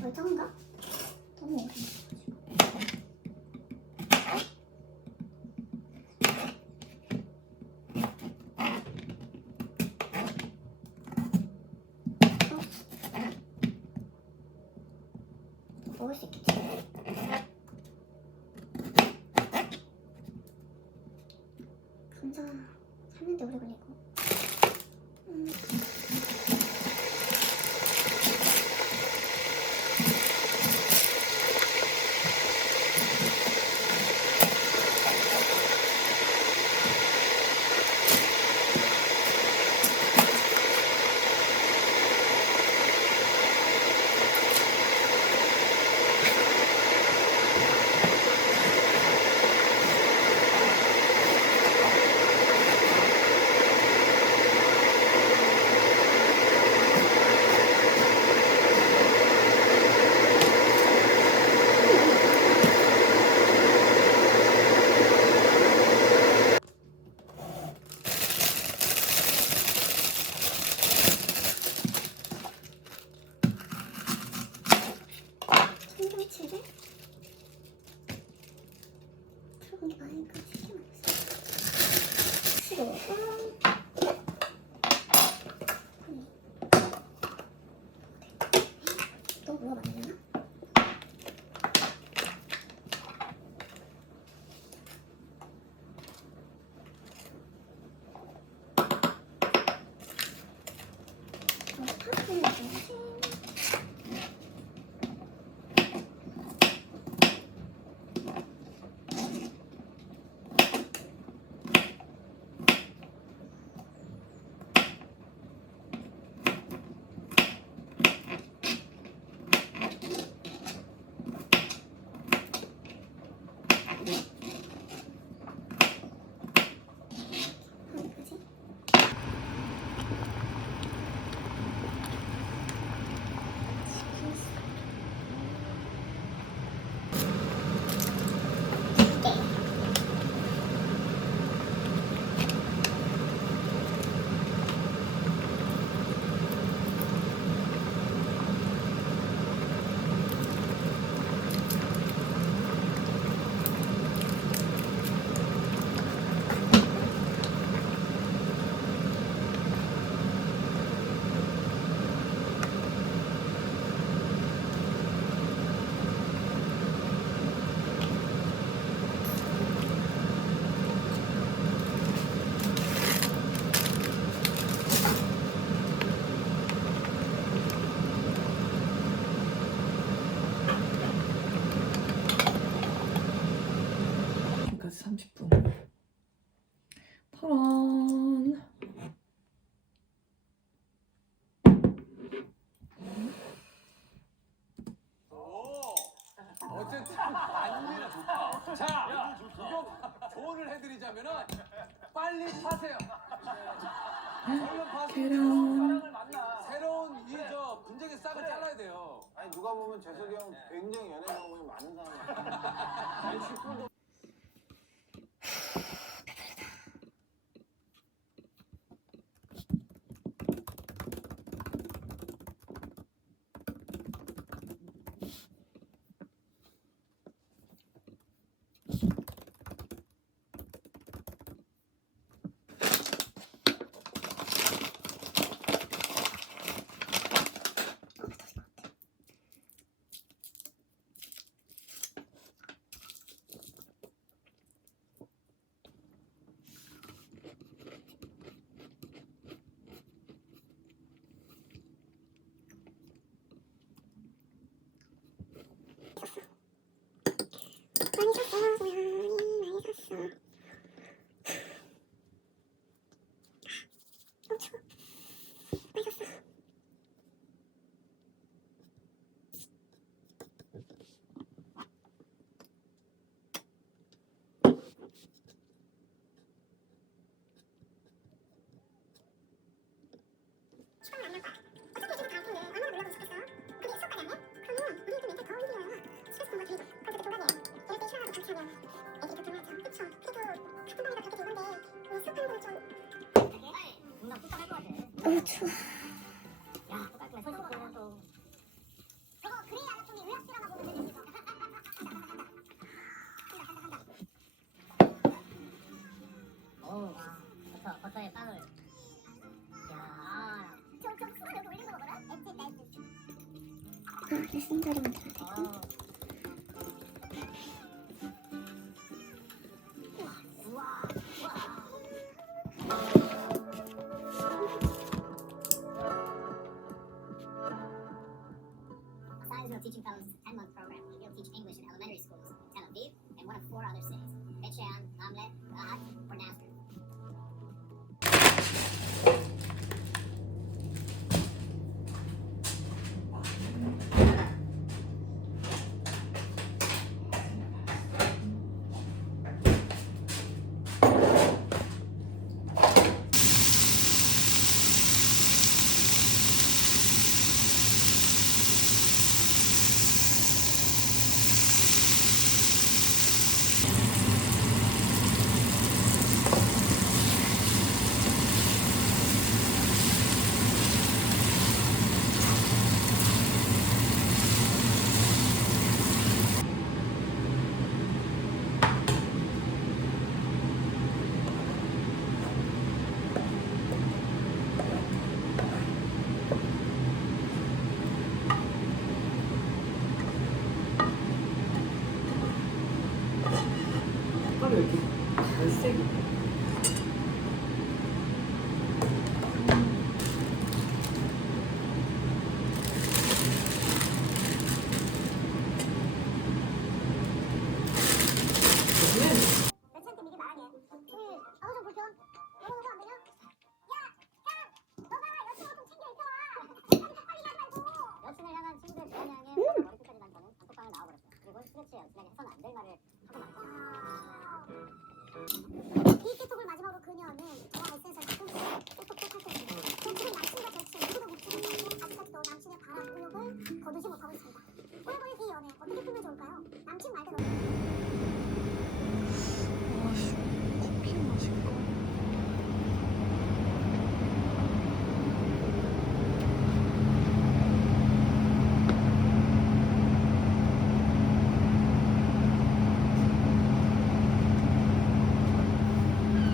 멀쩡한가? 너무 오래. 먹을 수 있겠지? 감자 삶는데 오래 걸리고. 청경채를 들어간 게 많으니까 쉽게 먹었어. 너무 뭐가 많이 나? 파를 넣어야지. 지금까지 30분. 파란. 어쨌든 안리는 좋다. 자, 이거 조언을 해드리자면은 빨리 파세요. 얼른 파세요. 새로운 이 저 분쟁의 싹을 잘라야 돼요. 아니 누가 보면 재석이 형 굉장히 연애 경험이 많은 사람이야. 추워. 야, 또 깔끔해. 손 또. 저거 그레이 아나토미 의학 드라마 보는 데 있어. 어우, 와. 버터에 빵을. 야. 좀 수건 여기 올린 거 먹어라. 엣지 나이스. 아, 레슨 자리 만들어야 되고. 어. 우와. Sizewell Teaching Fellows 10-month program. He'll teach English in elementary schools in Tel Aviv and one of 4 other cities: Bet Shean, Ramlet, Rahat, or Nazareth. 색깔이 왜 이렇게 갈색이? 나한테 미리 말하게. 아우 좀 불편. 이거 안 되냐? 야, 너가 여친구 좀 챙겨 있어와. 빨리 가지 말고. 여친을 향한 친구들 비아냥에 머리끝까지 난 저는 단톡방을 나와버렸어요. 그리고 스트레치에 여친에게 해서는 안 될 말을 하고 말았어요. 이 깨톡을 마지막으로 그녀는 저와 SNS에서 똑똑똑할 것입니다. 지금 남친과 절친 누구도 묻히지 않고 아직까지도 남친의 바람 의욕을 거두지 못하고 있습니다. 오래걸린 이 연애 어떻게 풀면 좋을까요? 남친 말대로 아씨, 커피 마실까?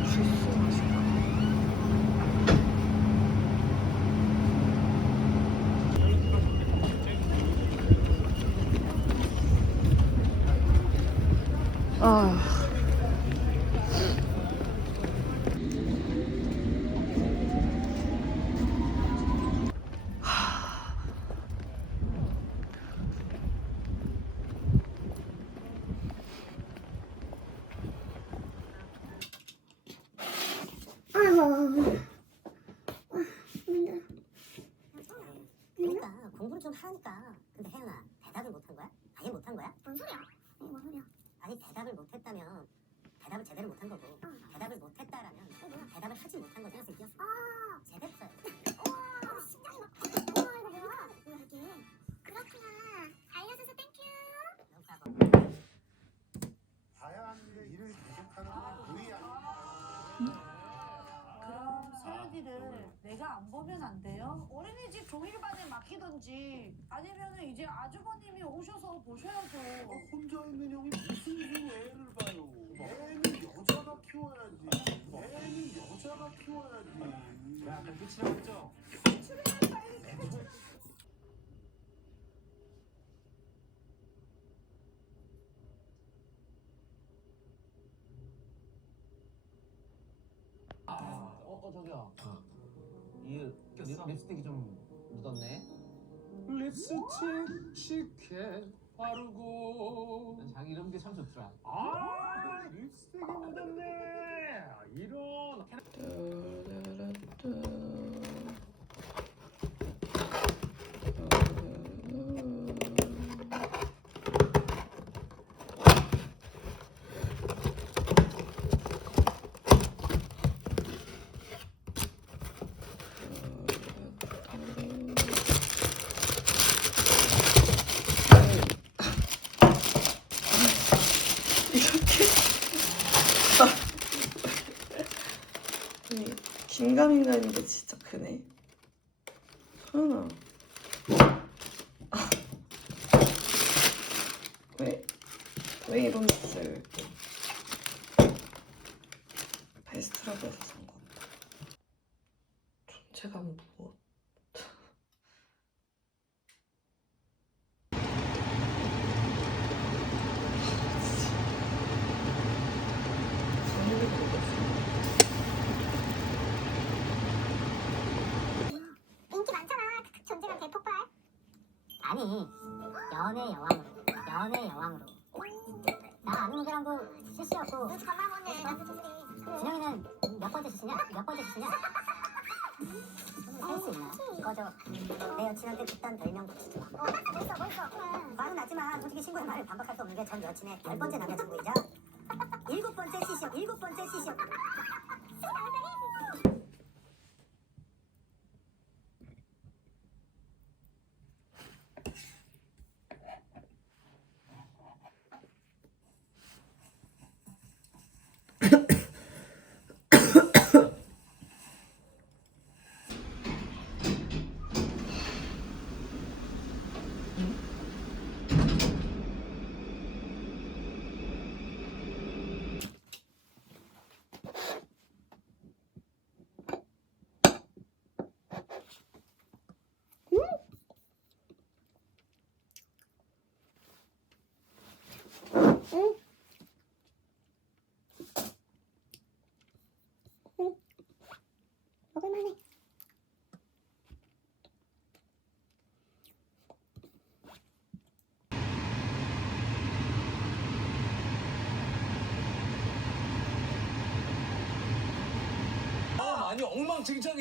주스 마실까? 아. 아이고. 힘들어. 그러니까 공부를 좀 하니까. 근데 혜연아, 대답을 못한 거야? 아예 못한 거야? 뭔 소리야? 아니 뭔 소리야? 아니 대답을 못했다면 대답을 제대로 못한 거고, 대답을 못했다라면 대답을 하지 못한 거잖아. 그래서 이겼어. 아, 제대로 써야 돼. 와, 심장이 막. 와, 이거 뭐야? 뭐야 이게? 그렇구나. 알려줘서 땡큐. 너무 싸고. 봐야 하는데 일을 계속하는 건 불이 아닙니다. 그럼 서연이를 내가 안 보면 안 돼요? 어린이집 종일반에 맡기던지 아니면은 이제 아주버님이 오셔서 보셔야죠. 혼자 있는 형이 무슨 애를 봐요. 애는 여자가 키워야지. 애는 여자가 키워야지. 야, 아까 끝이라고 했죠? 저기요. 이 립스틱이 좀 묻었네. 립스틱 칙해 바르고. 자기 이런 게 참 좋더라. 아, 립스틱이 묻었네. 이런. 긴가민가인데 진짜 크네. 소연아. 왜 이런 옷을 베스트라고해서 산 건데? 존재감은 무엇? 재밌는 거 인기 많잖아. 존재감 대폭발. 아니 연애 여왕으로 나 아는 후배랑도 실수였고 너 잠만 오네. 나도 그래. 진영이는 몇 번째 실수냐? 할수 있나? 꺼져. 내 여친한테 그딴 별명 붙이지 마. 벌써. 말은 하지만 솔직히 친구의 말을 반박할 수 없는 게 전 여친의 10번째 남자친구이자 7번째 시시요. 먹을만해. 아니 엉망진창이